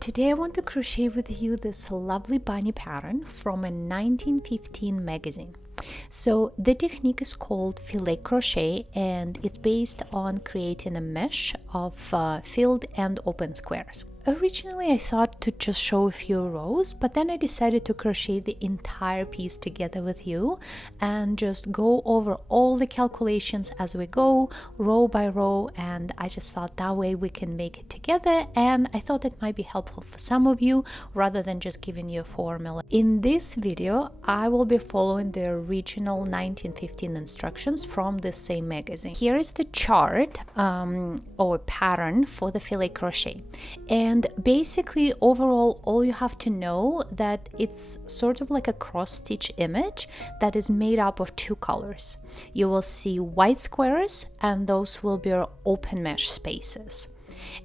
Today I want to crochet with you this lovely bunny pattern from a 1915 magazine. So the technique is called Filet Crochet and it's based on creating a mesh of filled and open squares. Originally I thought to just show a few rows, but then I decided to crochet the entire piece together with you and just go over all the calculations as we go, row by row, and I just thought that way we can make it together, and I thought it might be helpful for some of you rather than just giving you a formula. In this video I will be following the original 1915 instructions from the same magazine. Here is the chart or pattern for the filet crochet, and basically overall all you have to know that it's sort of like a cross stitch image that is made up of two colors. You will see white squares and those will be your open mesh spaces,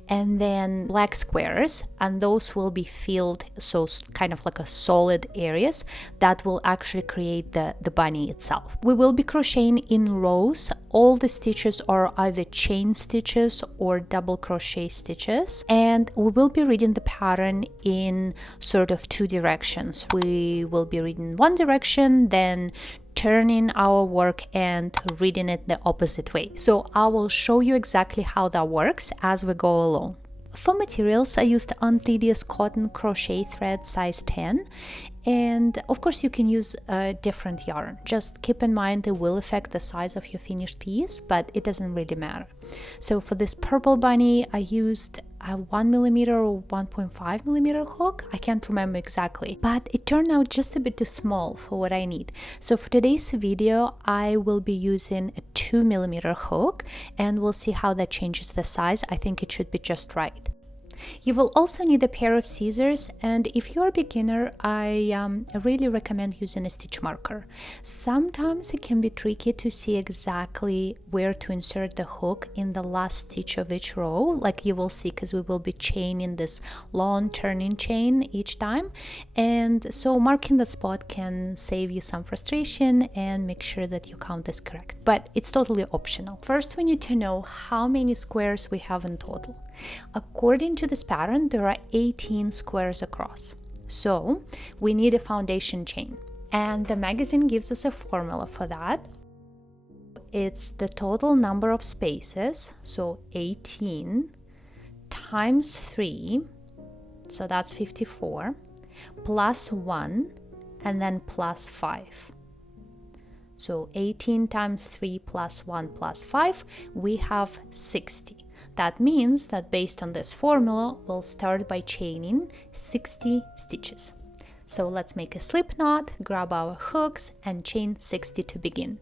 and then black squares and those will be filled, so kind of like a solid areas that will actually create the bunny itself. We will be crocheting in rows. All the stitches are either chain stitches or double crochet stitches, and we will be reading the pattern in sort of two directions. We will be reading one direction, then turning our work and reading it the opposite way. So I will show you exactly how that works as we go along. For materials, I used Untedious cotton crochet thread size 10, and of course you can use a different yarn. Just keep in mind it will affect the size of your finished piece, but it doesn't really matter. So for this purple bunny I used a 1mm or 1.5mm hook. I can't remember exactly, but it turned out just a bit too small for what I need. So for today's video I will be using a 2mm hook, and we'll see how that changes the size. I think it should be just right. You will also need a pair of scissors, and if you're a beginner, I really recommend using a stitch marker. Sometimes it can be tricky to see exactly where to insert the hook in the last stitch of each row, like you will see, because we will be chaining this long turning chain each time, and so marking the spot can save you some frustration and make sure that your count is correct, but it's totally optional. First we need to know how many squares we have in total. According to this pattern, there are 18 squares across. So we need a foundation chain, and the magazine gives us a formula for that. It's the total number of spaces, so 18 times 3, so that's 54, plus 1, and then plus 5. So 18 times 3 plus 1 plus 5, we have 60. That means that based on this formula, we'll start by chaining 60 stitches. So let's make a slip knot, grab our hooks, and chain 60 to begin.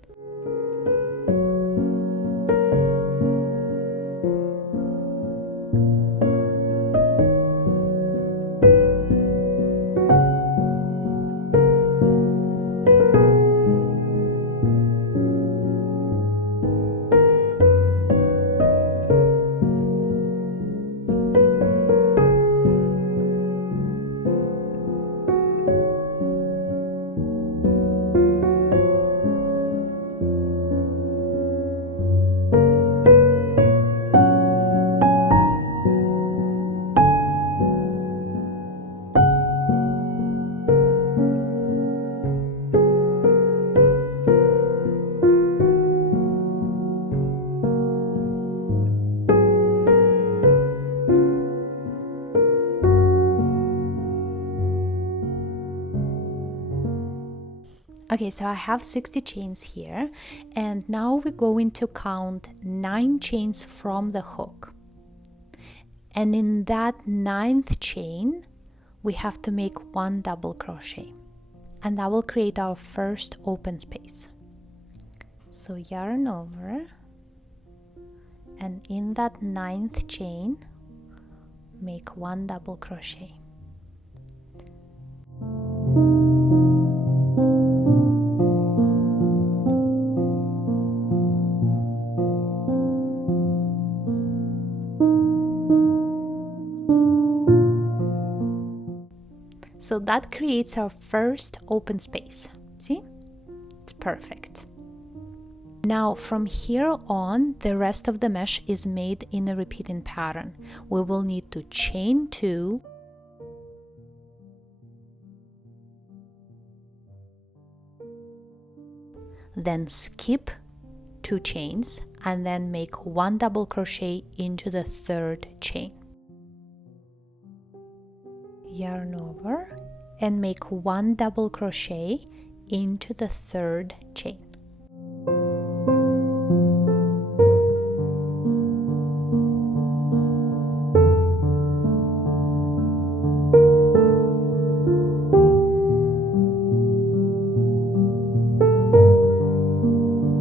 Okay, so I have 60 chains here, and now we're going to count 9 chains from the hook. And in that 9th chain, we have to make 1 double crochet, and that will create our first open space. So yarn over, and in that 9th chain, make 1 double crochet. So that creates our first open space. See? It's perfect. Now from here on, the rest of the mesh is made in a repeating pattern. We will need to chain 2, then skip 2 chains, and then make 1 double crochet into the 3rd chain. Yarn over and make 1 double crochet into the 3rd chain.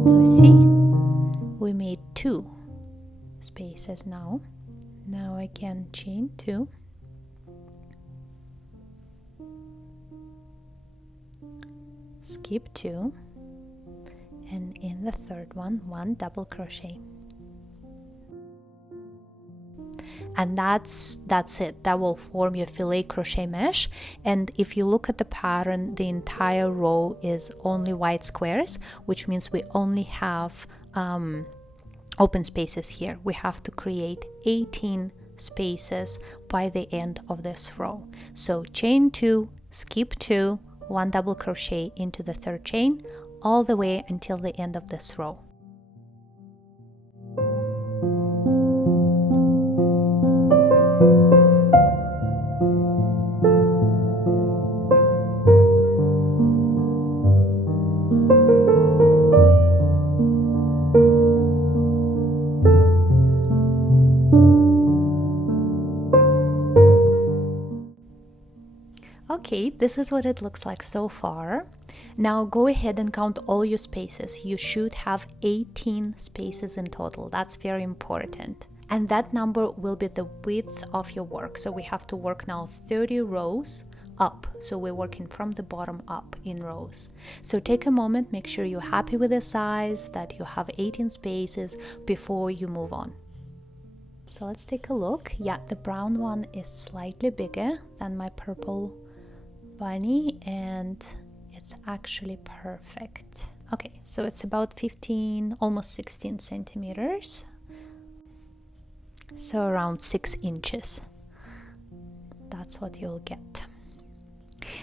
So see, we made 2 spaces now. Now I can chain 2, skip 2, and in the 3rd one, 1 double crochet. And that's it. That will form your filet crochet mesh. And if you look at the pattern, the entire row is only white squares, which means we only have open spaces here. We have to create 18 spaces by the end of this row. So chain 2, skip 2, 1 double crochet into the 3rd chain, all the way until the end of this row. Okay, this is what it looks like so far. Now go ahead and count all your spaces. You should have 18 spaces in total. That's very important. And that number will be the width of your work. So we have to work now 30 rows up. So we're working from the bottom up in rows. So take a moment, make sure you're happy with the size, that you have 18 spaces before you move on. So let's take a look. Yeah, the brown one is slightly bigger than my purple bunny, and it's actually perfect. Okay, so it's about 15, almost 16 centimeters. So around 6 inches. That's what you'll get.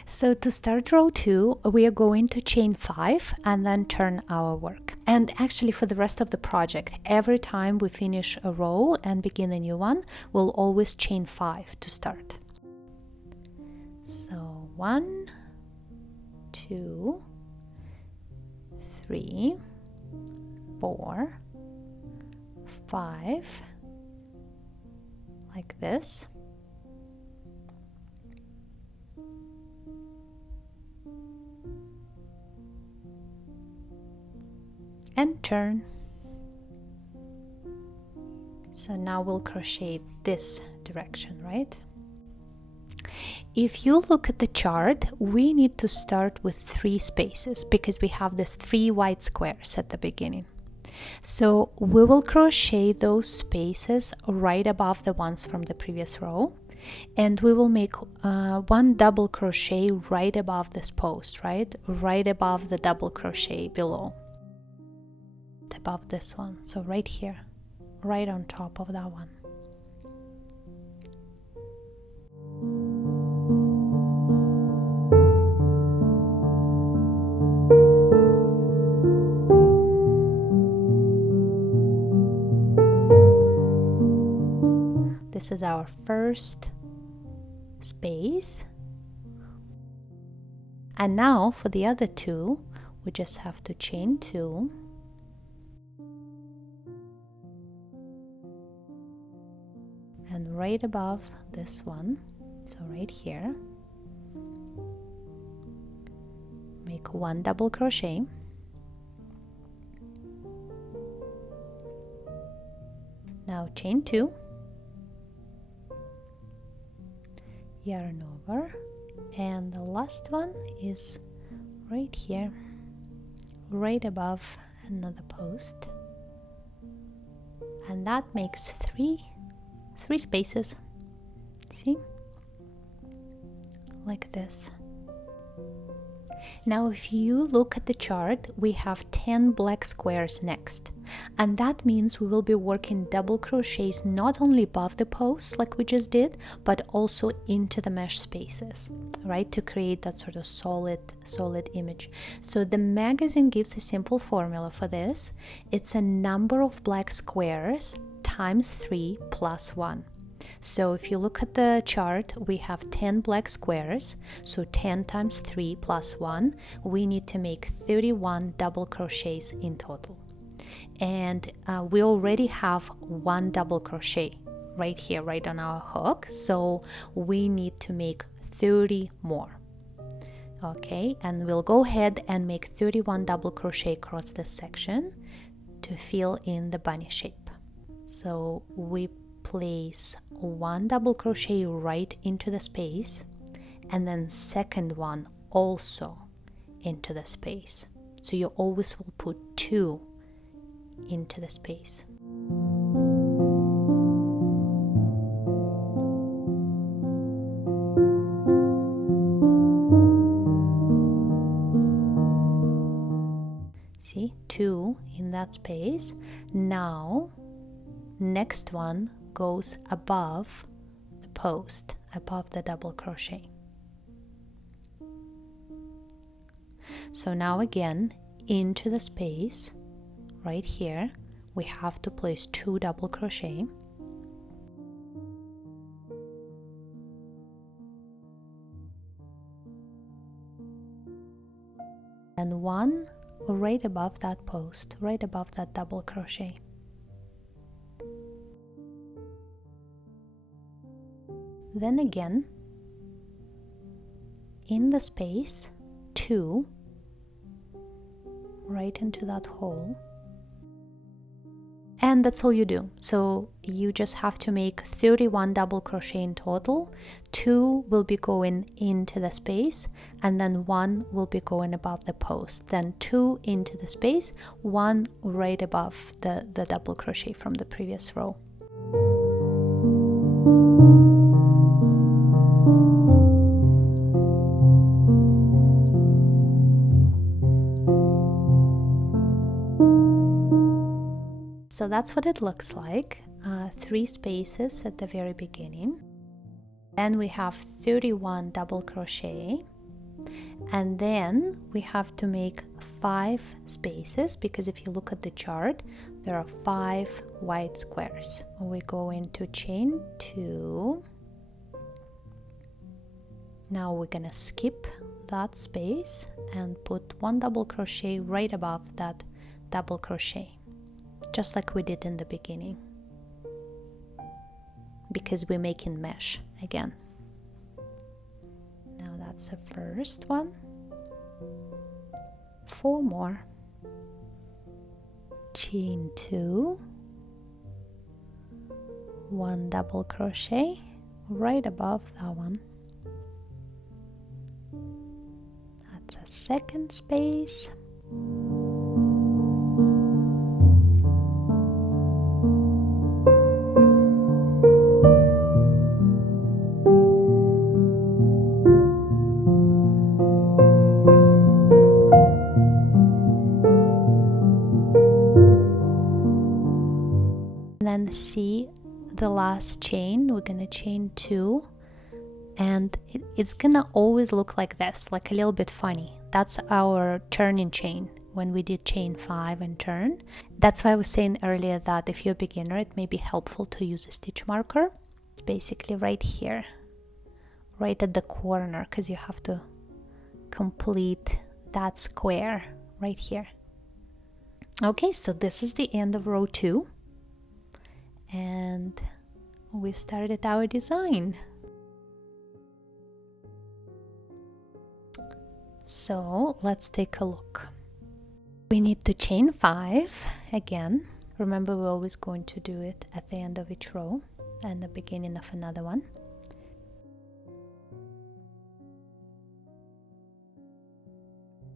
So to start row 2, we are going to chain 5 and then turn our work. And actually for the rest of the project, every time we finish a row and begin a new one, we'll always chain 5 to start. So 1, 2, 3, 4, 5, like this. And turn. So now we'll crochet this direction, right? If you look at the chart, we need to start with 3 spaces because we have these 3 white squares at the beginning. So we will crochet those spaces right above the ones from the previous row, and we will make 1 double crochet right above this post, right above the double crochet below, above this one. So right here, right on top of that one. This is our first space. And now for the other 2, we just have to chain 2. And right above this one, so right here, make 1 double crochet. Now chain 2. Yarn over, and the last one is right here, right above another post, and that makes 3 spaces. See, like this. Now if you look at the chart, we have 10 black squares next, and that means we will be working double crochets not only above the posts like we just did, but also into the mesh spaces, right, to create that sort of solid image. So the magazine gives a simple formula for this. It's a number of black squares times 3 plus 1. So if you look at the chart, we have 10 black squares, so 10 times 3 plus 1, we need to make 31 double crochets in total. And we already have one double crochet right here, right on our hook, so we need to make 30 more. Okay, and we'll go ahead and make 31 double crochet across this section to fill in the bunny shape. So we place one double crochet right into the space, and then second one also into the space. So you always will put 2 into the space. See, 2 in that space. Now next one goes above the post, above the double crochet. So now again into the space right here we have to place 2 double crochet, and one right above that post, right above that double crochet. Then again in the space 2 right into that hole, and that's all you do. So you just have to make 31 double crochet in total. 2 will be going into the space, and then 1 will be going above the post, then 2 into the space, 1 right above the double crochet from the previous row. So that's what it looks like, 3 spaces at the very beginning. Then we have 31 double crochet, and then we have to make 5 spaces, because if you look at the chart, there are 5 white squares. We go into chain 2. Now we're gonna skip that space and put 1 double crochet right above that double crochet, just like we did in the beginning, because we're making mesh again. Now that's the first one. 4 more. Chain 2, 1 double crochet right above that one. That's a second space. Then see the last chain, we're gonna chain 2, and it's gonna always look like this, like a little bit funny. That's our turning chain when we did chain 5 and turn. That's why I was saying earlier that if you're a beginner, it may be helpful to use a stitch marker. It's basically right here, right at the corner, because you have to complete that square right here. Okay, so this is the end of row 2. And we started our design. So let's take a look. We need to chain 5 again. Remember, we're always going to do it at the end of each row and the beginning of another one.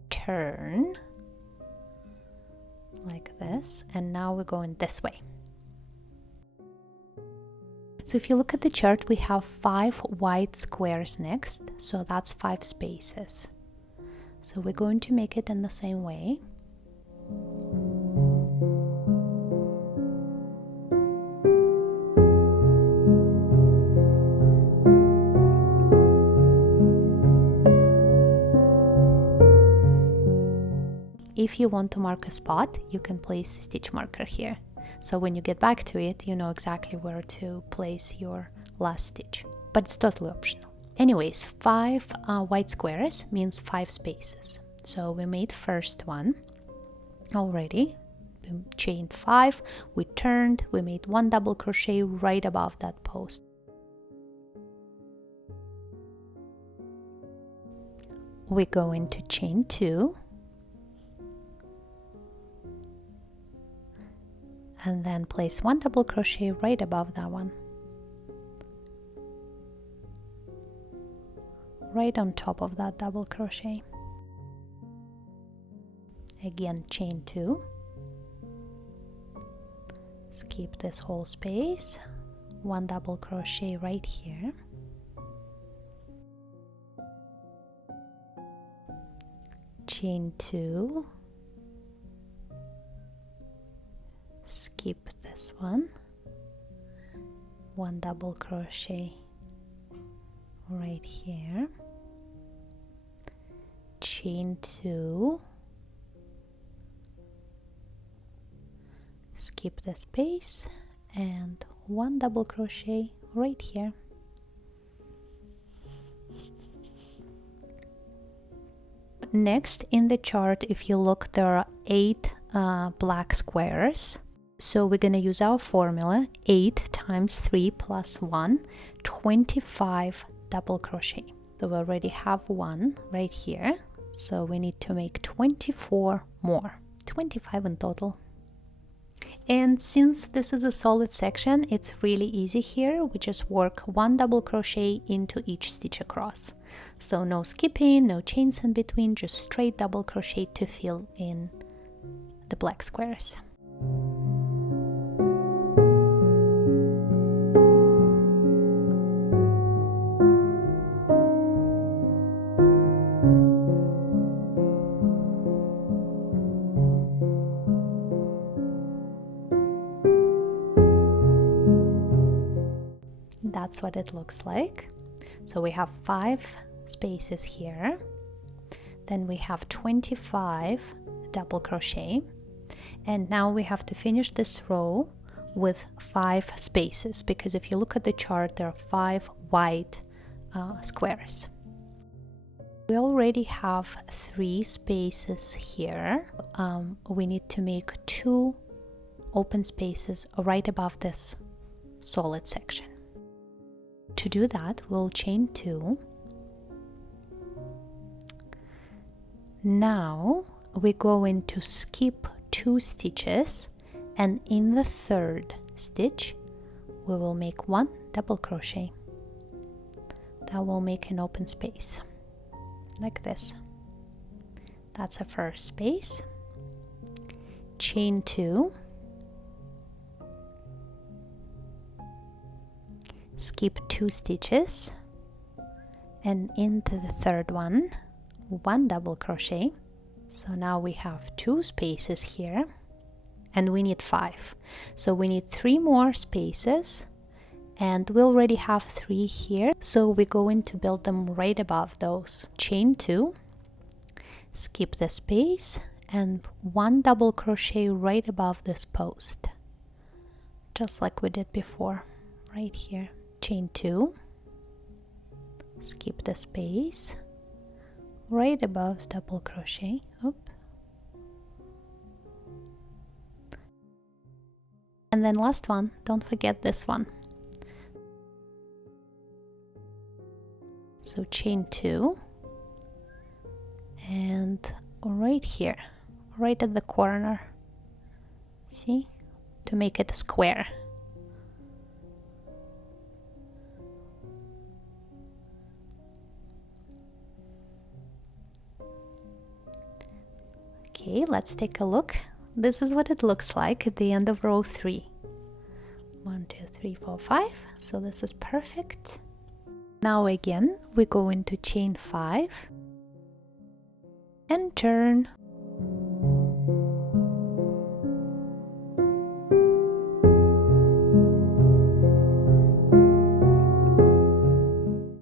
Turn like this, and now we're going this way. So if you look at the chart, we have 5 white squares next, so that's 5 spaces. So we're going to make it in the same way. If you want to mark a spot, you can place a stitch marker here. So when you get back to it, you know exactly where to place your last stitch. But it's totally optional. Anyways, 5 white squares means 5 spaces. So we made first one already. We chained 5, we turned, we made 1 double crochet right above that post. We go into chain 2. And then place 1 double crochet right above that one, right on top of that double crochet. Again, chain 2, skip this whole space, 1 double crochet right here, chain 2, skip this one, 1 double crochet right here, chain 2, skip the space, and 1 double crochet right here. Next, in the chart, if you look, there are 8 black squares. So we're going to use our formula, 8 times 3 plus 1, 25 double crochet. So we already have 1 right here. So we need to make 24 more, 25 in total. And since this is a solid section, it's really easy here. We just work 1 double crochet into each stitch across. So no skipping, no chains in between, just straight double crochet to fill in the black squares. That's what it looks like. So we have 5 spaces here, then we have 25 double crochet, and now we have to finish this row with 5 spaces, because if you look at the chart, there are 5 white squares. We already have 3 spaces here. We need to make 2 open spaces right above this solid section. To do that, we'll chain 2. Now we go into skip 2 stitches, and in the 3rd stitch we will make 1 double crochet. That will make an open space like this. That's a first space. Chain 2, skip 2 stitches, and into the 3rd one, 1 double crochet. So now we have 2 spaces here, and we need 5. So we need 3 more spaces, and we already have 3 here. So we're going to build them right above those. Chain 2, skip the space, and 1 double crochet right above this post, just like we did before, right here. Chain 2, skip the space, right above double crochet, and then last one, don't forget this one. So chain 2, and right here, right at the corner, see, to make it a square. Okay, let's take a look. This is what it looks like at the end of row 3. 1, 2, 3, 4, 5. So this is perfect. Now again, we go into chain 5. and turn.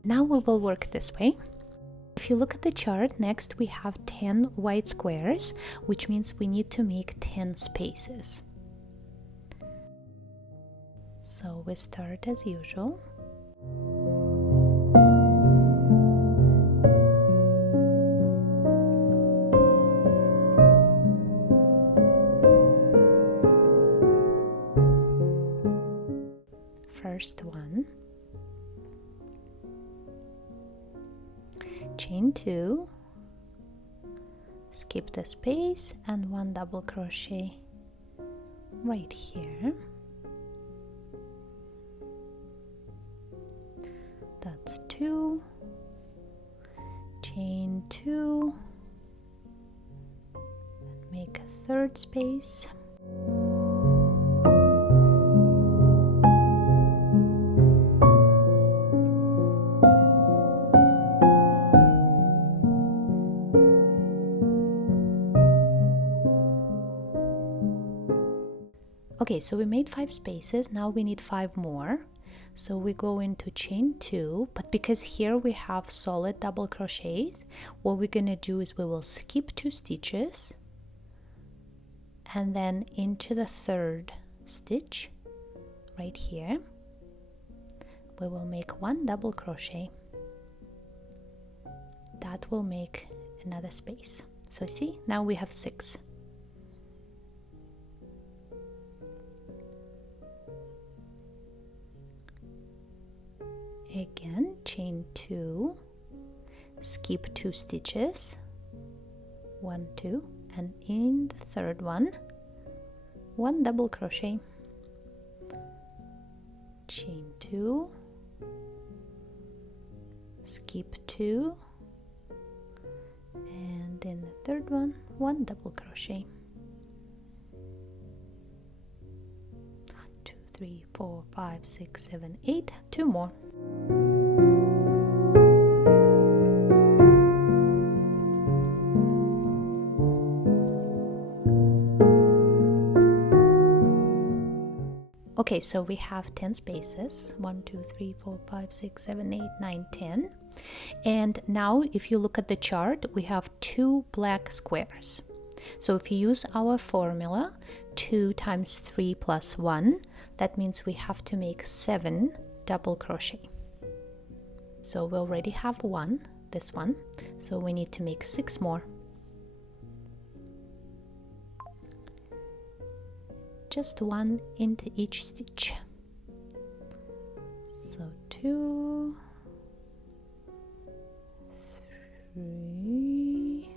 Now we will work this way. If you look at the chart, next we have 10 white squares, which means we need to make 10 spaces. So we start as usual. First one, chain 2, skip the space and 1 double crochet right here. That's 2, chain 2, and make a third space. Okay, so we made 5 spaces, now we need 5 more. So we go into chain 2, but because here we have solid double crochets, what we're gonna do is we will skip 2 stitches and then into the third stitch right here we will make 1 double crochet. That will make another space. So see, now we have 6. Again, chain 2, skip 2 stitches, 1, 2, and in the third one, 1 double crochet, chain 2, skip 2, and in the third one, 1 double crochet. 2, 3, 4, 5, 6, 7, 8, 2 more. Okay, so we have 10 spaces, 1, 2, 3, 4, 5, 6, 7, 8, 9, 10. And now if you look at the chart, we have 2 black squares. So if you use our formula, 2 times 3 plus 1, that means we have to make 7 double crochet. So we already have 1, this one, so we need to make 6 more. Just 1 into each stitch. So 2, 3,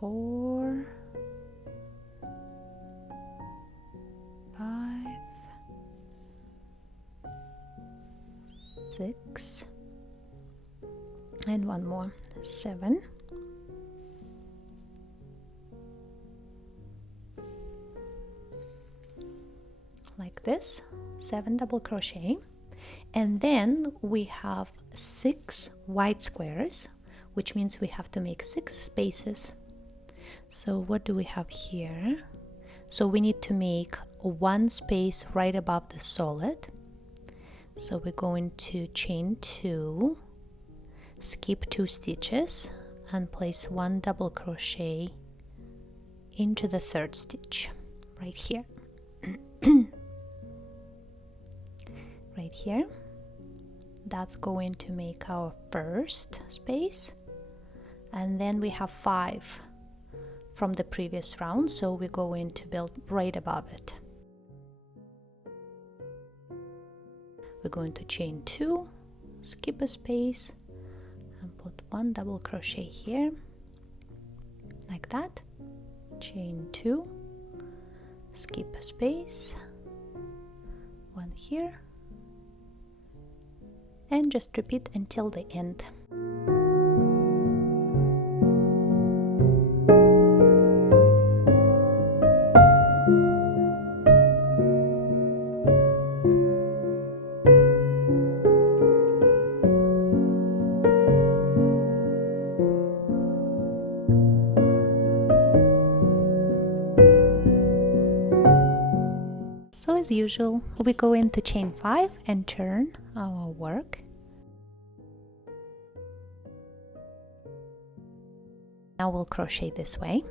4, 5, 6, and 1 more, 7. Like this, 7 double crochet, and then we have 6 white squares, which means we have to make 6 spaces. So what do we have here? So we need to make 1 space right above the solid. So we're going to chain 2, skip 2 stitches, and place 1 double crochet into the third stitch right here. Right here, that's going to make our first space, and then we have 5 from the previous round, so we're going to build right above it. We're going to chain 2, skip a space, and put 1 double crochet here, like that. Chain 2, skip a space, 1 here, and just repeat until the end. as usual, we go into chain 5 and turn our work. Now we'll crochet this way.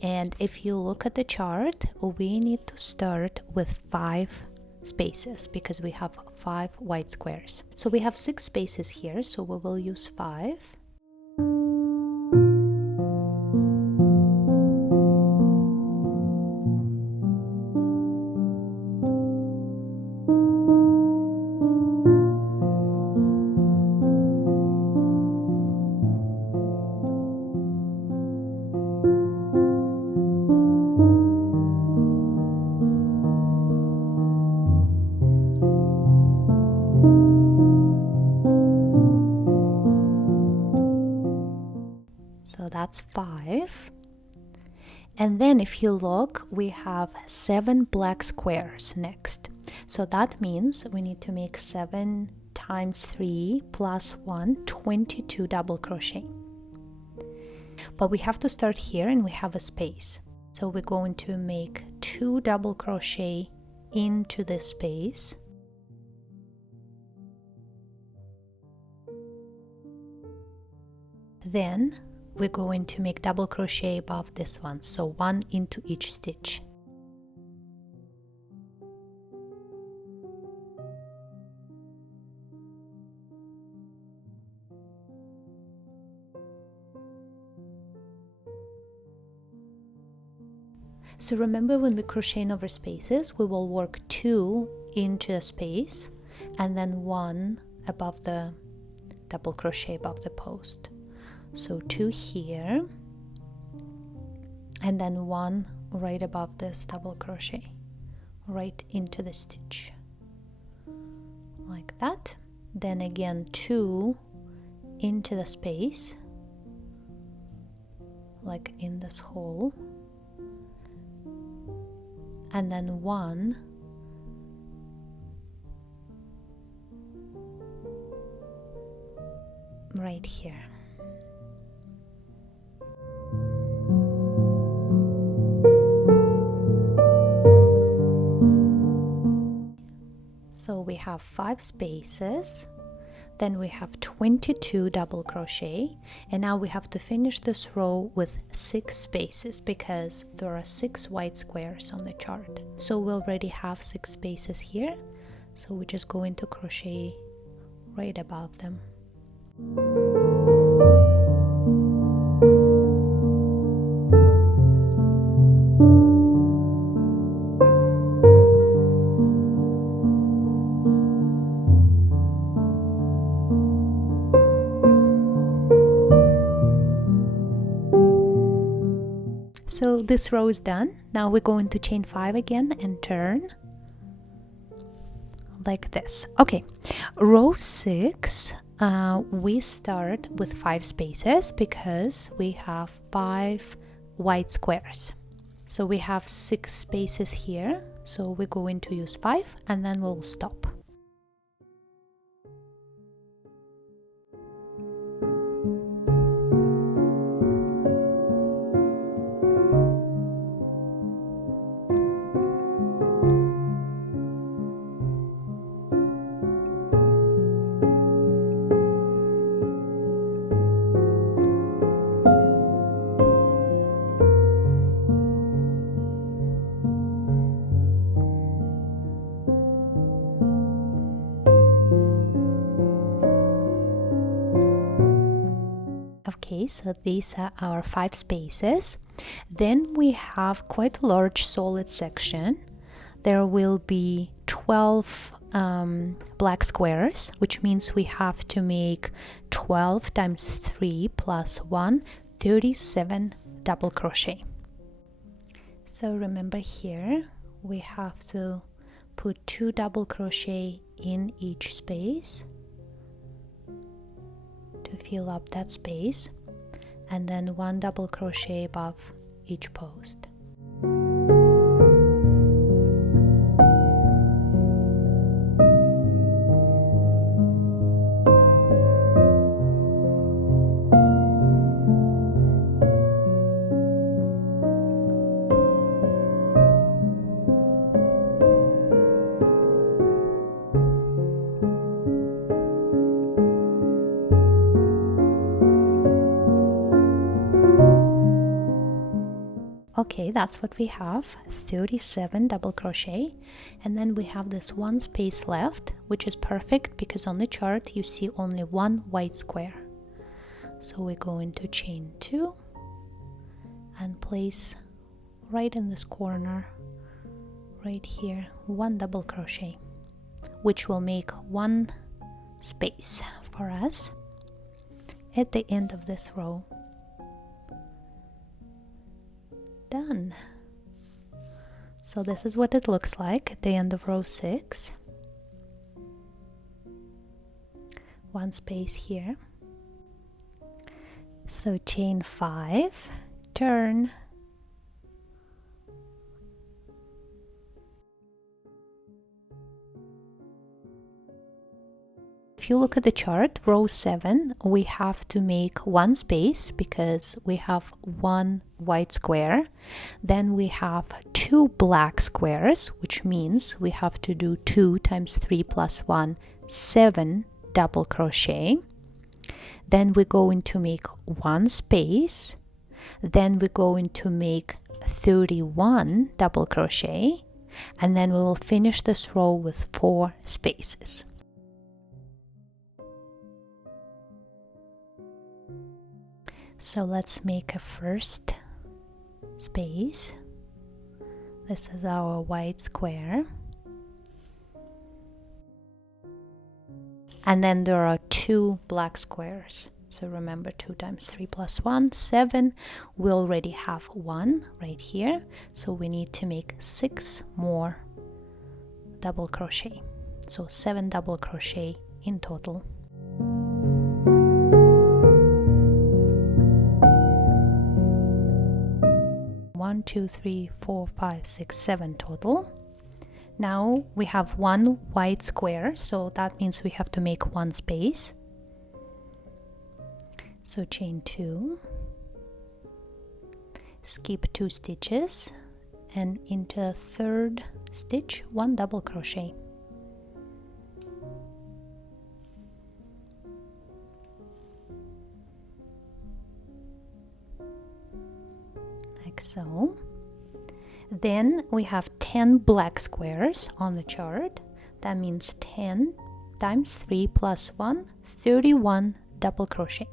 And if you look at the chart, we need to start with 5 spaces because we have 5 white squares. So we have 6 spaces here, so we will use 5. So that's 5. And then if you look, we have 7 black squares next. So that means we need to make 7 times 3 plus 1, 22 double crochet. But we have to start here and we have a space. So we're going to make 2 double crochet into this space. Then we're going to make double crochet above this one, so 1 into each stitch. So remember, when we crochet over spaces, we will work 2 into a space and then 1 above the double crochet above the post. So 2 here and then 1 right above this double crochet right into the stitch like that. Then again 2 into the space like in this hole, and then 1 right here. So we have 5 spaces, then we have 22 double crochet, and now we have to finish this row with 6 spaces because there are 6 white squares on the chart. So we already have 6 spaces here, so we're just going to crochet right above them. So this row is done. Now we're going to chain 5 again and turn like this. Okay, row 6, we start with 5 spaces because we have 5 white squares. So we have 6 spaces here, so we're going to use 5 and then we'll stop. Okay, so these are our 5 spaces. Then we have quite a large solid section. There will be 12 black squares, which means we have to make 12 times 3 plus 1, 37 double crochet. So remember, here we have to put 2 double crochet in each space to fill up that space, and then 1 double crochet above each post. Okay, that's what we have, 37 double crochet, and then we have this one space left, which is perfect because on the chart you see only one white square. So we go into chain 2 and place right in this corner, right here, one double crochet, which will make one space for us at the end of this row. Done. So this is what it looks like at the end of row 6. One space here. So chain 5, turn. If you look at the chart, row 7, we have to make one space because we have one white square. Then we have 2 black squares, which means we have to do 2 times 3 plus 1, 7 double crochet. Then we're going to make one space. Then we're going to make 31 double crochet. And then we will finish this row with 4 spaces. So let's make a first space. This is our white square. And then there are 2 black squares. So remember 2 times 3 plus 1, 7. We already have 1 right here. So we need to make 6 more double crochet. So 7 double crochet in total. 1, 2, 3, 4, 5, 6, 7 total. Now we have 1 white square, so that means we have to make one space. So chain 2, skip 2 stitches, and into a third stitch 1 double crochet. Like so. Then we have 10 black squares on the chart. That means 10 times 3 plus 1, 31 double crochet.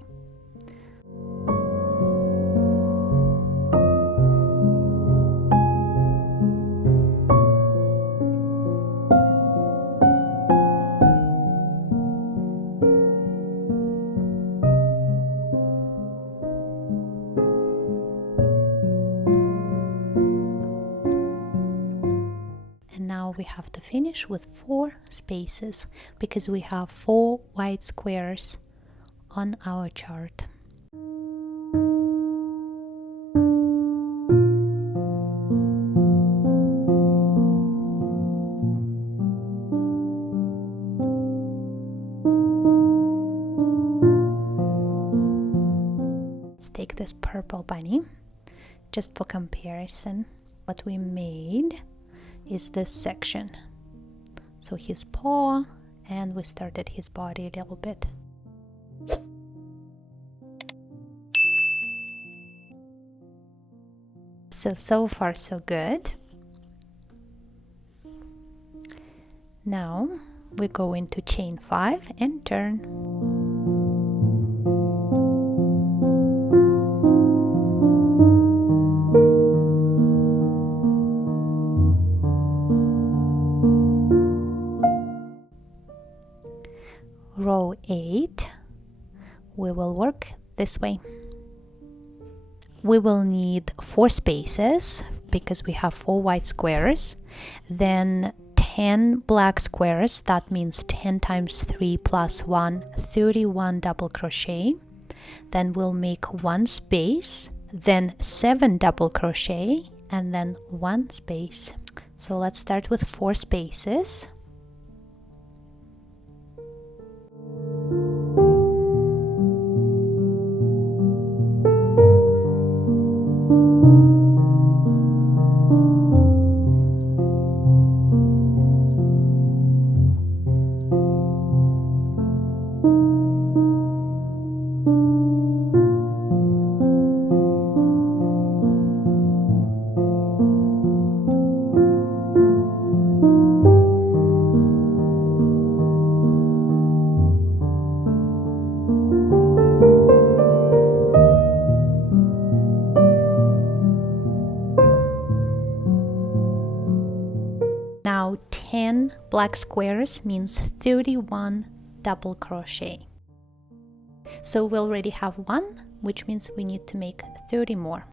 Now we have to finish with 4 spaces because we have 4 white squares on our chart. Let's take this purple bunny just for comparison. What we made is this section. So his paw, and we started his body a little bit. So far so good. Now we go into chain 5 and turn. Row 8, we will work this way. We will need 4 spaces because we have 4 white squares, then 10 black squares. That means 10 times 3 plus 1, 31 double crochet. Then we'll make 1 space, then 7 double crochet, and then 1 space. So let's start with 4 spaces. 31 black squares means 31 double crochet. So we already have one, which means we need to make 30 more.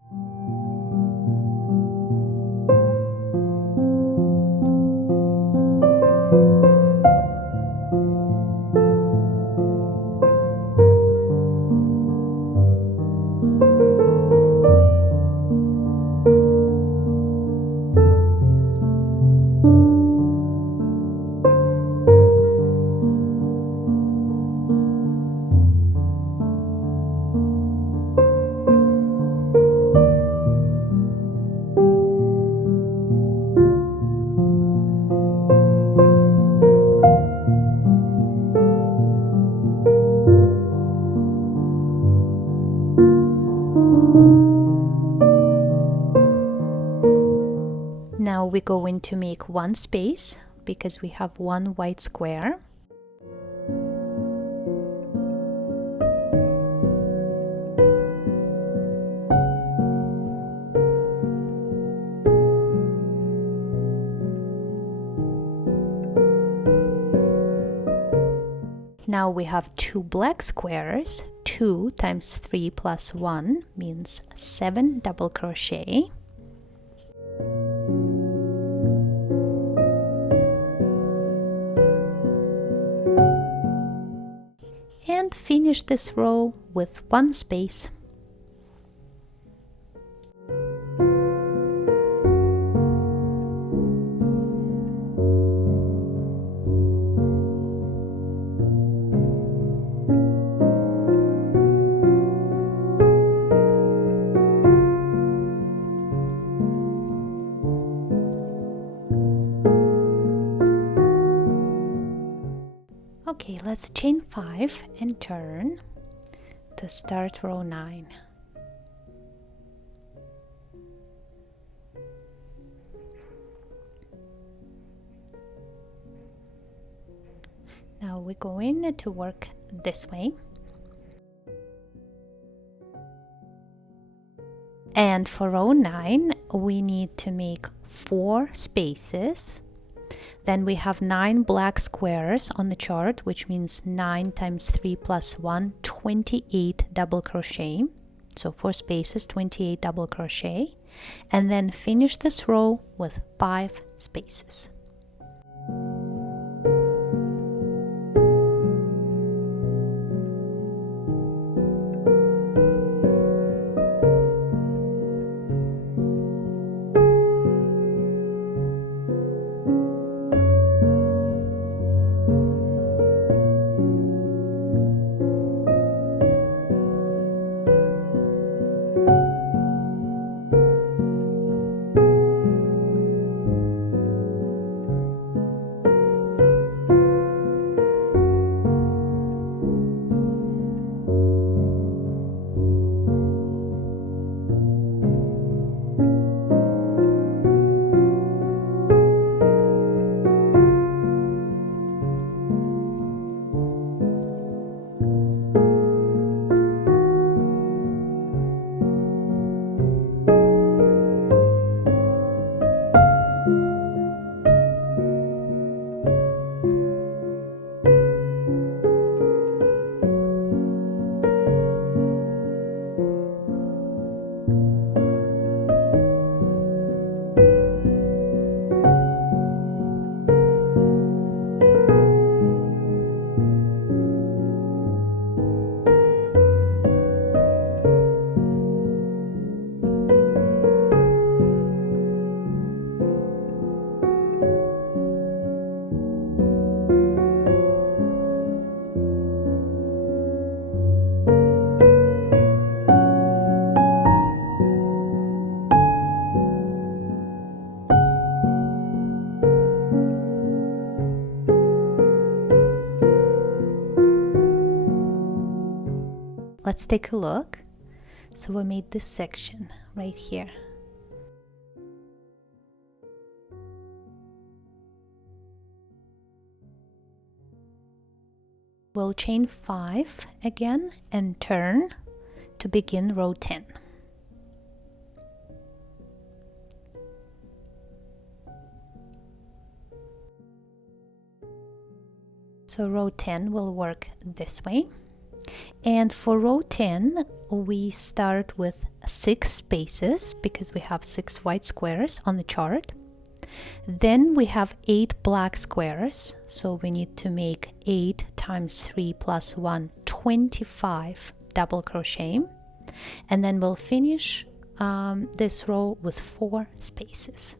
Now we're going to make one space because we have one white square. Now we have two black squares. 2 times 3 plus 1 means 7 double crochet. And finish this row with one space. Okay, let's chain 5 and turn to start row 9. Now we're going to work this way. And for row 9, we need to make 4 spaces. Then we have 9 black squares on the chart, which means 9 times 3 plus 1, 28 double crochet. So 4 spaces, 28 double crochet. And then finish this row with 5 spaces. Let's take a look. So we made this section right here. We'll chain 5 again and turn to begin row 10. So row 10 will work this way. And for row 10, we start with 6 spaces because we have 6 white squares on the chart. Then we have 8 black squares, so we need to make 8 times 3 plus 1, 25 double crochet. And then we'll finish this row with 4 spaces.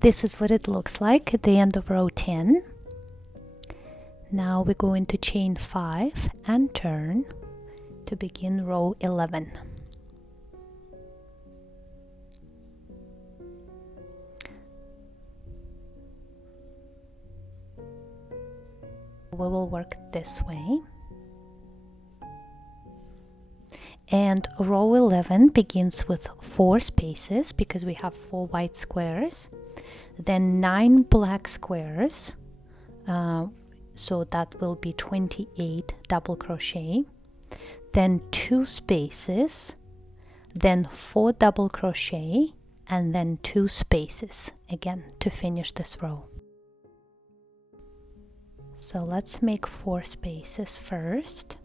This is what it looks like at the end of row 10. Now we're going to chain 5 and turn to begin row 11. We will work this way. And row 11 begins with 4 spaces because we have 4 white squares, then 9 black squares, so that will be 28 double crochet, then 2 spaces, then 4 double crochet, and then 2 spaces again to finish this row. So let's make 4 spaces first.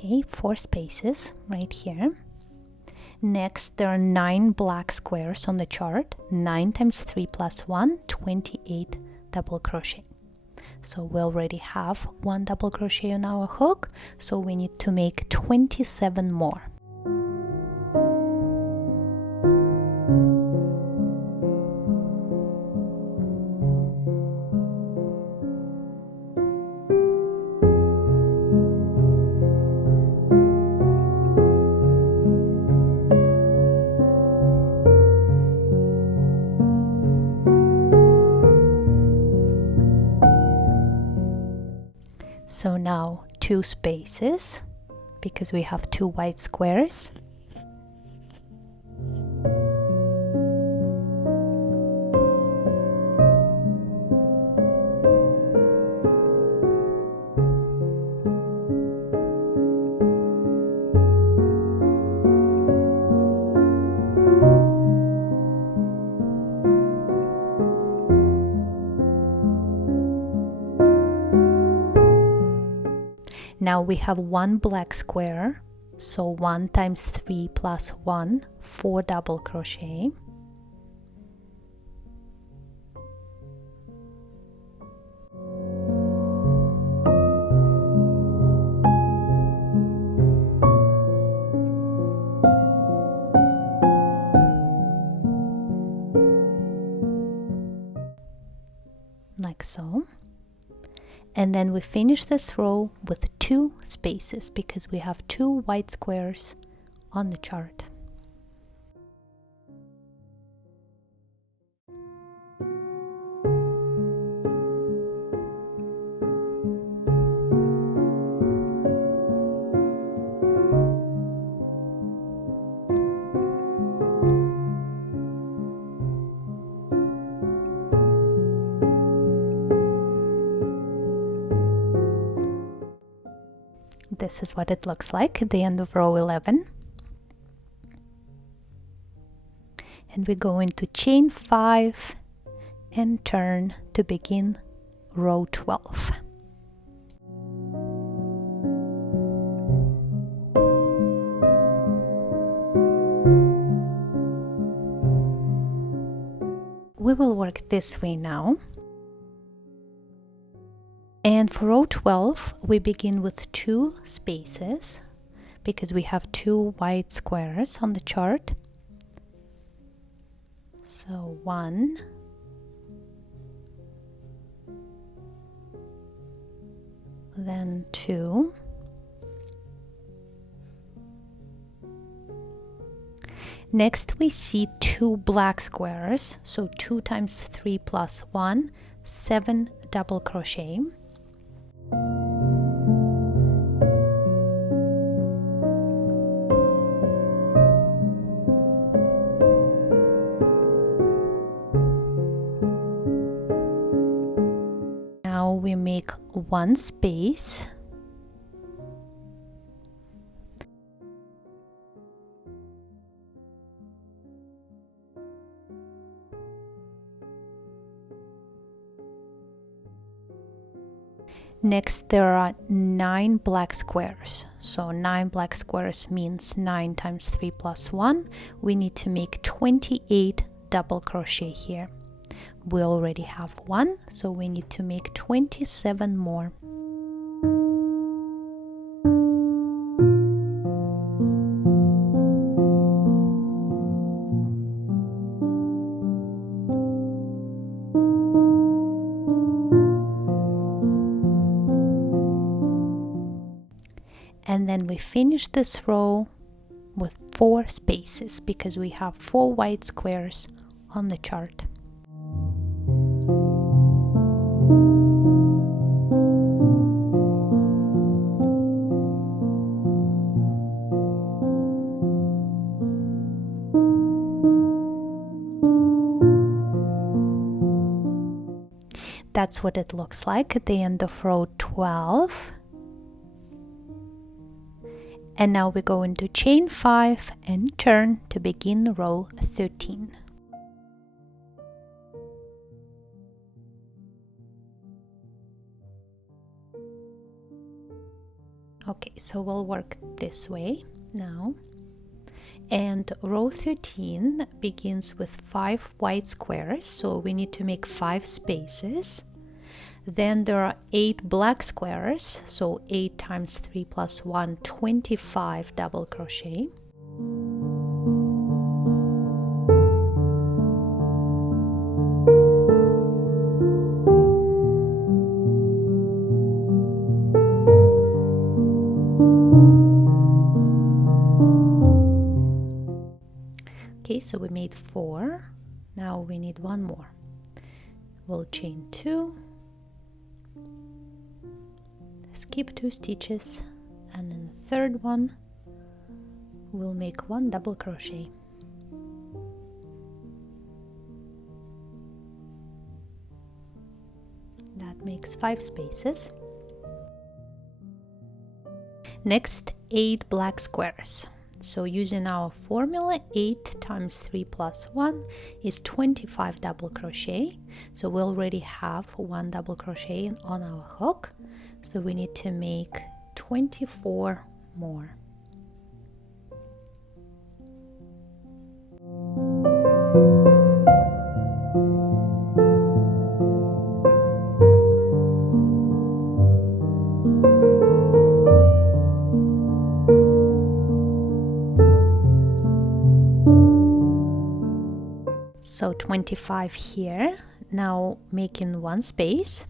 Okay, 4 spaces right here. Next, there are 9 black squares on the chart. 9 times 3 plus 1, 28 double crochet. So we already have 1 double crochet on our hook, so we need to make 27 more. So now 2 spaces because we have 2 white squares. Now we have 1 black square, so 1 times 3 plus 1, 4 double crochet. Like so. And then we finish this row with 2 spaces because we have 2 white squares on the chart. This is what it looks like at the end of row 11. And we're going to chain 5 and turn to begin row 12. work this way now. And for row 12, we begin with 2 spaces because we have 2 white squares on the chart. So 1, then 2, next we see 2 black squares, so 2 times 3 plus 1, 7 double crochet. Now we make 1 space. Next, there are 9 black squares. So 9 black squares means 9 times 3 plus 1. We need to make 28 double crochet here. We already have 1, so we need to make 27 more. And then we finish this row with 4 spaces because we have 4 white squares on the chart. That's what it looks like at the end of row 12. And now we go into chain 5 and turn to begin row 13. Okay, so we'll work this way now. And row 13 begins with 5 white squares, so we need to make 5 spaces. Then there are 8 black squares, so 8 times 3 plus 1, 25 double crochet. Okay, so we made 4. Now we need 1 more. We'll chain 2. Skip 2 stitches, and in the third one we'll make 1 double crochet. That makes 5 spaces. Next, 8 black squares. So using our formula, 8 times 3 plus 1 is 25 double crochet. So we already have 1 double crochet on our hook. So we need to make 24 more. So 25 here. Now making 1 space.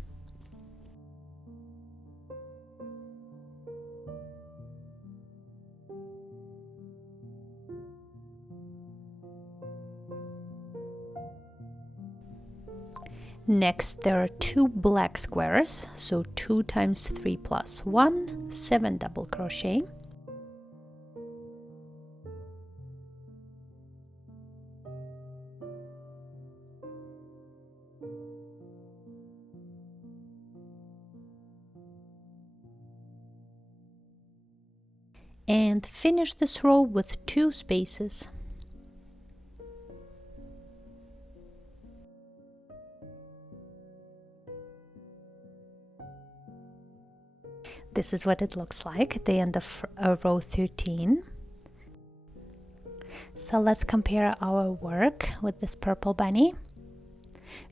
Next, there are 2 black squares, so 2 times 3 plus 1, 7 double crochet. And finish this row with 2 spaces. This is what it looks like at the end of row 13. So let's compare our work with this purple bunny.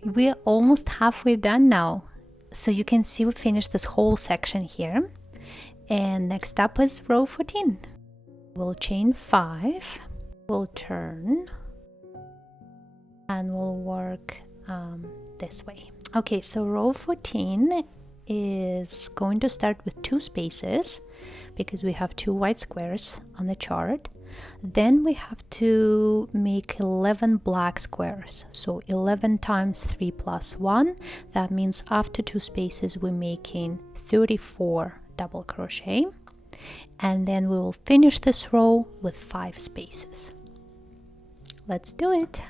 We're almost halfway done now. So you can see we finished this whole section here. And next up is row 14. We'll chain 5, we'll turn, and we'll work this way. Okay, so row 14 is going to start with 2 spaces because we have 2 white squares on the chart. Then we have to make 11 black squares. So 11 times 3 plus 1. That means after 2 spaces we're making 34 double crochet. And then we will finish this row with 5 spaces. Let's do it.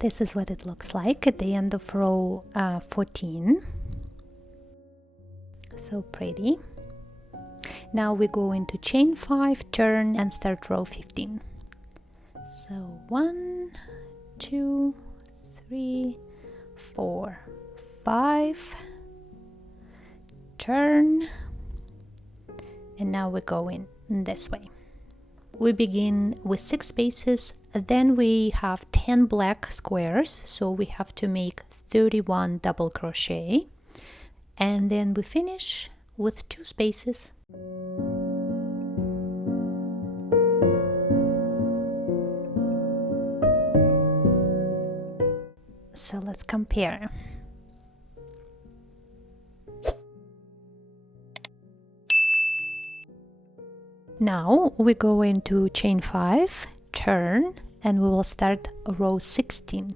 This is what it looks like at the end of row 14. So pretty. Now we go into chain 5, turn, and start row 15. So 1, 2, 3, 4, 5, turn, and now we're going this way. We begin with 6 spaces, then we have 10 black squares, so we have to make 31 double crochet, and then we finish with 2 spaces. So let's compare. Now we go into chain 5, turn, and we will start row 16.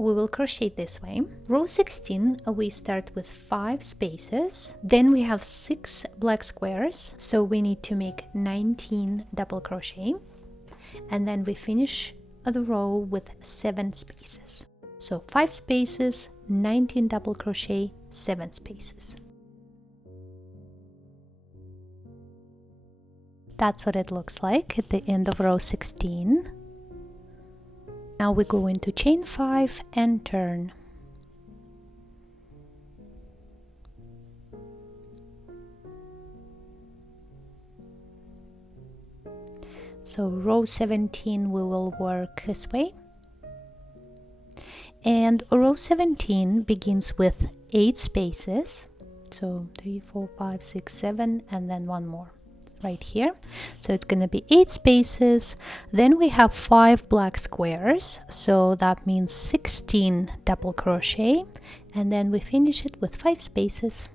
We will crochet this way. Row 16, we start with 5 spaces, then we have 6 black squares, so we need to make 19 double crochet, and then we finish the row with 7 spaces. So 5 spaces, 19 double crochet, 7 spaces. That's what it looks like at the end of row 16. Now we go into chain 5 and turn. So row 17 we will work this way. And row 17 begins with 8 spaces. So 3, 4, 5, 6, 7, and then one more right here. So it's going to be 8 spaces. Then we have 5 black squares, so that means 16 double crochet, and then we finish it with 5 spaces.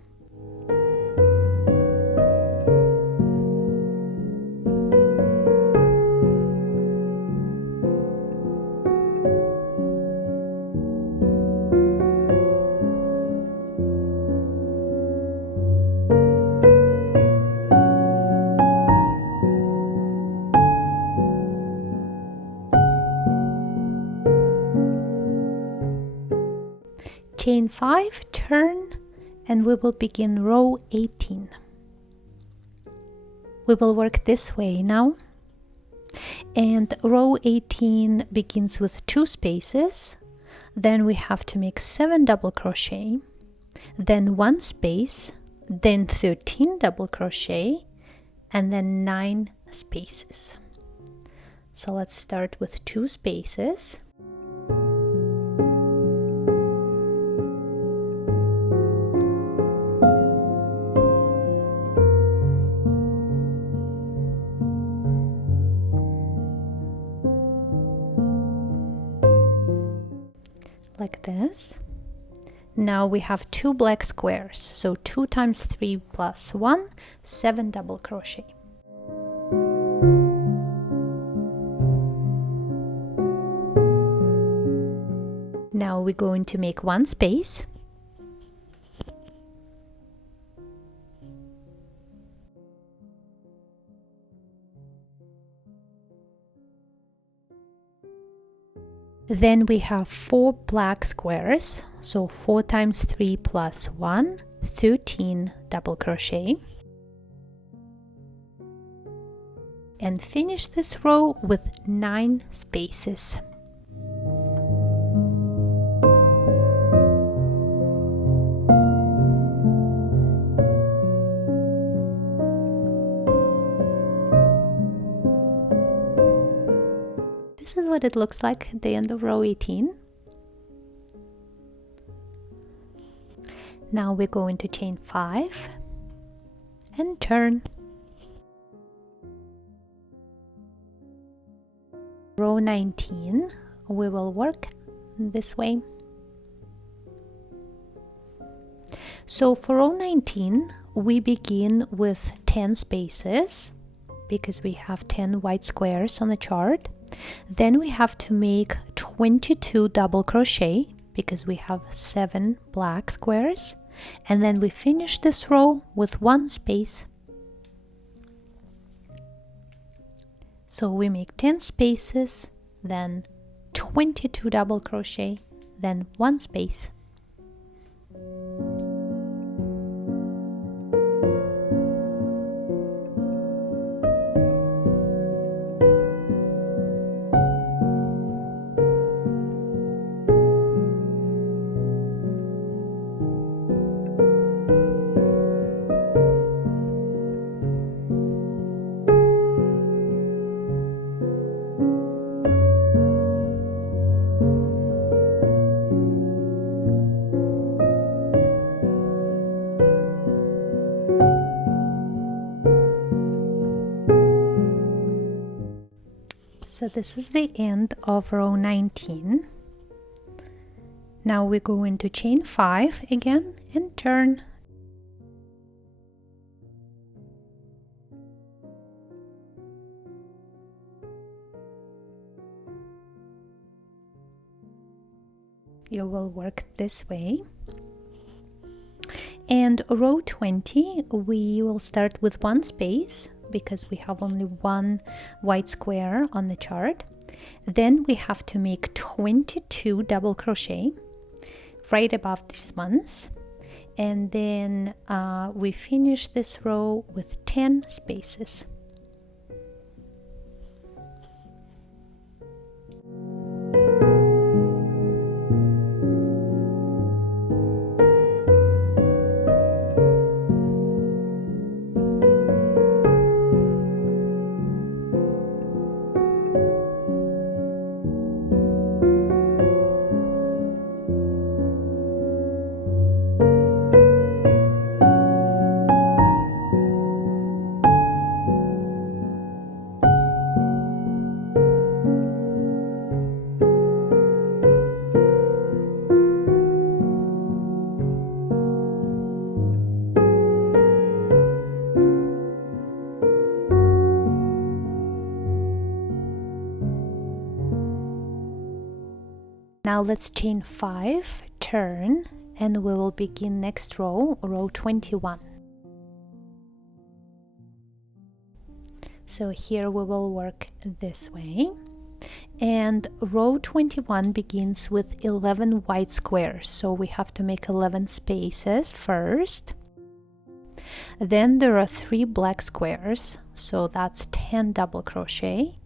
Chain 5, turn, and we will begin row 18. We will work this way now, and row 18 begins with 2 spaces, then we have to make 7 double crochet, then 1 space, then 13 double crochet, and then 9 spaces. So let's start with 2 spaces. Like this. Now we have 2 black squares, so 2 times 3 plus 1, 7 double crochet. Now we're going to make 1 space. Then we have 4 black squares, so 4 times 3 plus 1, 13 double crochet, and finish this row with 9 spaces. This is what it looks like at the end of row 18. Now we're going to chain 5 and turn. Row 19, we will work this way. So for row 19, we begin with 10 spaces because we have 10 white squares on the chart. Then we have to make 22 double crochet because we have 7 black squares, and then we finish this row with 1 space. So we make 10 spaces, then 22 double crochet, then 1 space. So this is the end of row 19. Now we go into chain 5 again and turn. You will work this way. And row 20, we will start with 1 space because we have only 1 white square on the chart. Then we have to make 22 double crochet right above these ones, and then we finish this row with 10 spaces. Now let's chain 5, turn, and we will begin next row, row 21. So here we will work this way, and row 21 begins with 11 white squares, so we have to make 11 spaces first. Then there are 3 black squares, so that's 10 double crochet.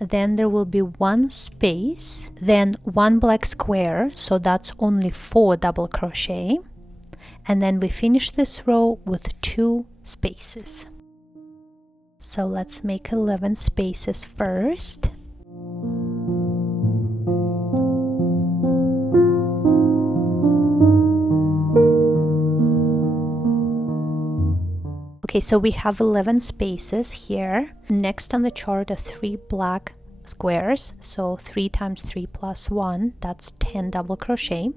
Then there will be 1 space, then 1 black square, so that's only 4 double crochet, and then we finish this row with 2 spaces. So let's make 11 spaces first. Okay, so we have 11 spaces here. Next on the chart are 3 black squares, so 3 times 3 plus 1, that's 10 double crochet.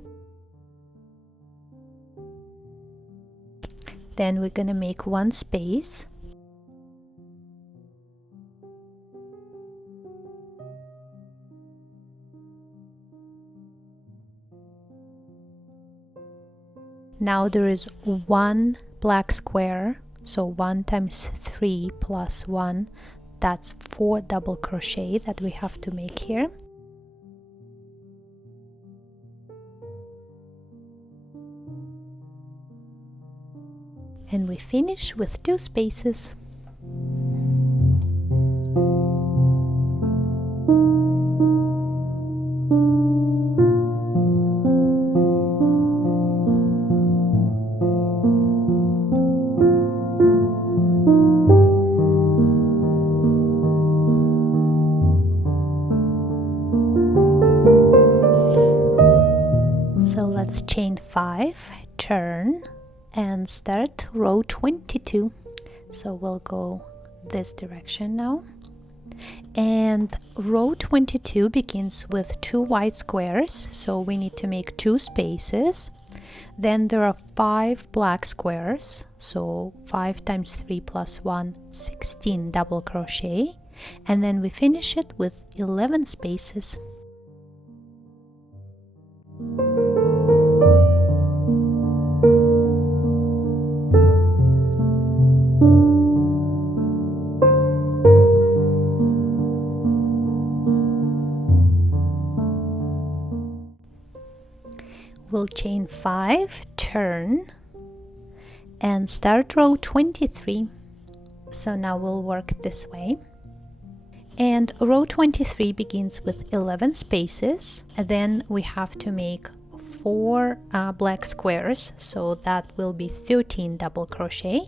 Then we're gonna make 1 space. Now there is 1 black square, so 1 times 3 plus 1, that's 4 double crochet that we have to make here. and we finish with 2 spaces. So let's chain 5, turn, and start row 22. So we'll go this direction now. And row 22 begins with 2 white squares, so we need to make 2 spaces. Then there are 5 black squares, so 5 times 3 plus 1, 16 double crochet. And then we finish it with 11 spaces. We'll chain 5, turn, and start row 23. So now we'll work this way. And row 23 begins with 11 spaces. And then we have to make 4 black squares, so that will be 13 double crochet.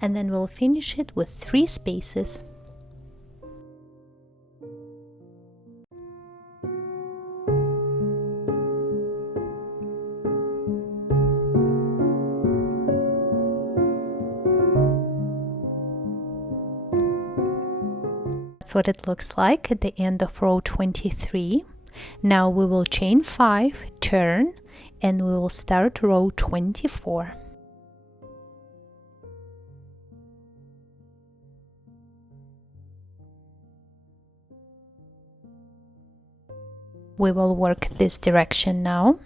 And then we'll finish it with 3 spaces. That's what it looks like at the end of row 23. Now we will chain 5, turn, and we will start row 24. We will work this direction now.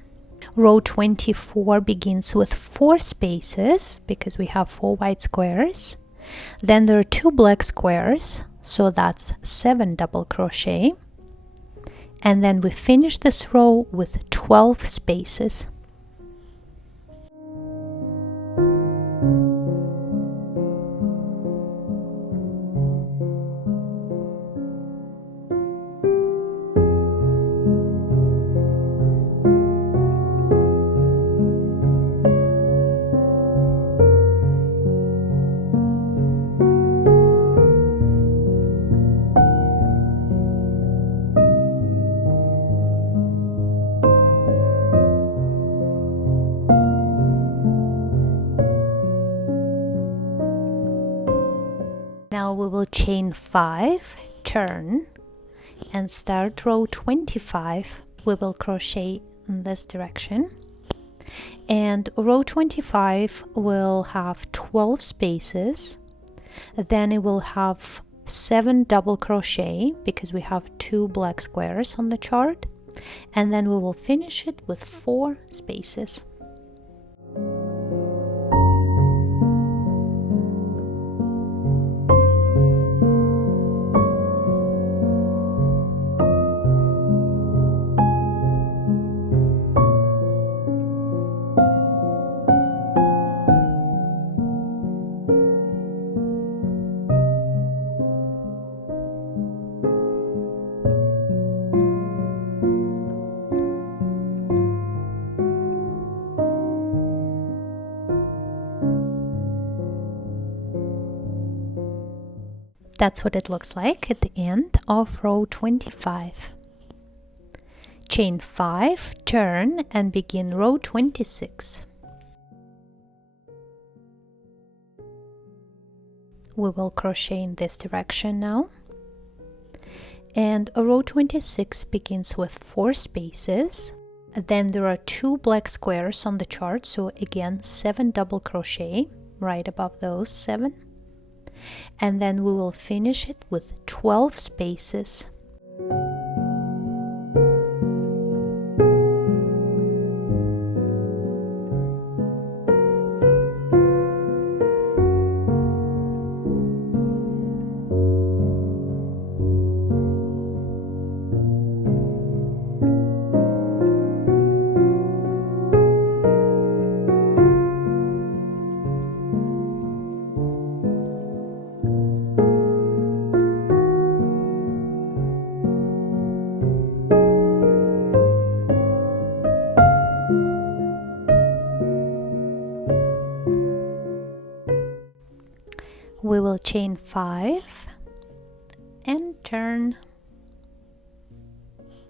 Row 24 begins with 4 spaces because we have 4 white squares. Then there are 2 black squares, so that's 7 double crochet. And then we finish this row with 12 spaces. Now we will chain 5, turn, and start row 25. We will crochet in this direction. And row 25 will have 12 spaces. Then it will have 7 double crochet because we have 2 black squares on the chart. And then we will finish it with 4 spaces. That's what it looks like at the end of row 25. Chain 5, turn, and begin row 26. We will crochet in this direction now. And row 26 begins with 4 spaces. Then there are 2 black squares on the chart, so again 7 double crochet right above those 7. And then we will finish it with 12 spaces. we will chain 5 and turn.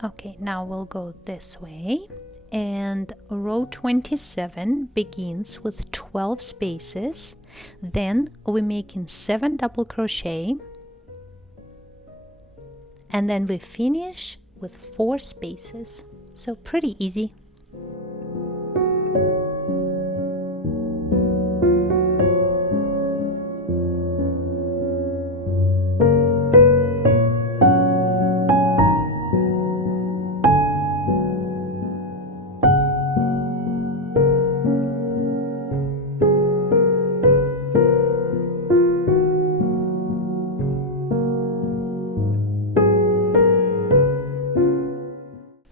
Okay, now we'll go this way, and row 27 begins with 12 spaces. Then we make in 7 double crochet, and then we finish with 4 spaces. So pretty easy.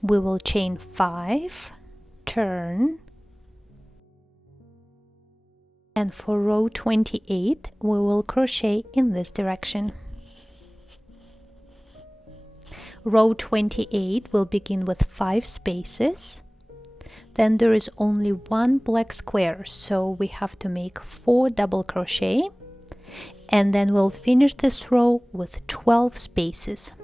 We will chain 5, turn, and for row 28 we will crochet in this direction. Row 28 will begin with 5 spaces. Then there is only 1 black square, so we have to make 4 double crochet, and then we'll finish this row with 12 spaces.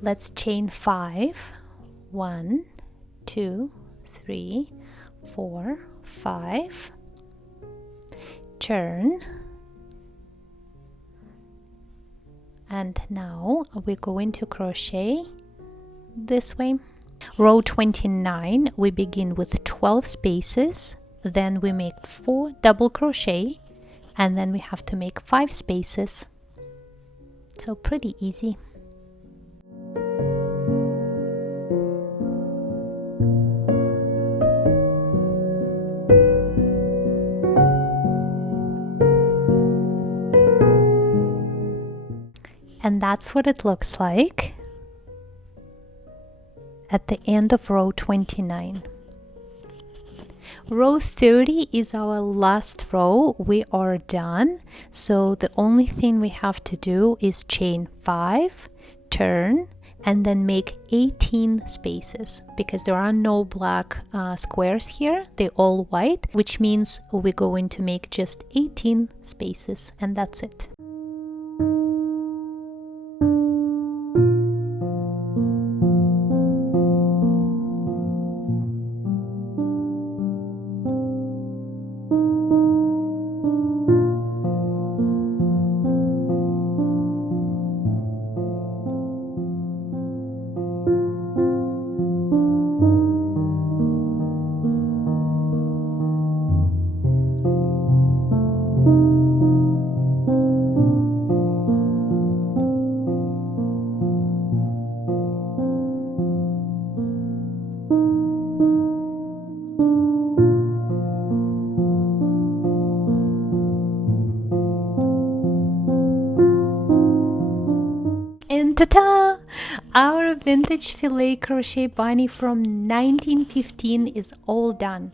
Let's chain 5. 1, 2, 3, 4, 5. Turn. And now we're going to crochet this way. Row 29, we begin with 12 spaces. Then we make 4 double crochet, and then we have to make 5 spaces. So pretty easy. And that's what it looks like at the end of row 29. Row 30 is our last row. We are done. So the only thing we have to do is chain 5, turn, and then make 18 spaces, because there are no black squares here. They're all white, which means we're going to make just 18 spaces, and that's it. Ta-ta! Our vintage filet crochet bunny from 1915 is all done.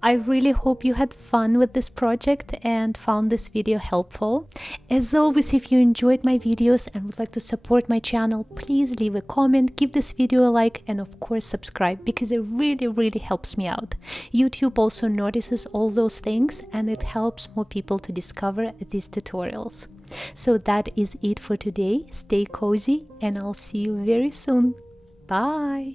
I really hope you had fun with this project and found this video helpful. As always, if you enjoyed my videos and would like to support my channel, please leave a comment, give this video a like, and of course subscribe, because it really helps me out. YouTube also notices all those things, and it helps more people to discover these tutorials. So that is it for today. Stay cozy, and I'll see you very soon. Bye!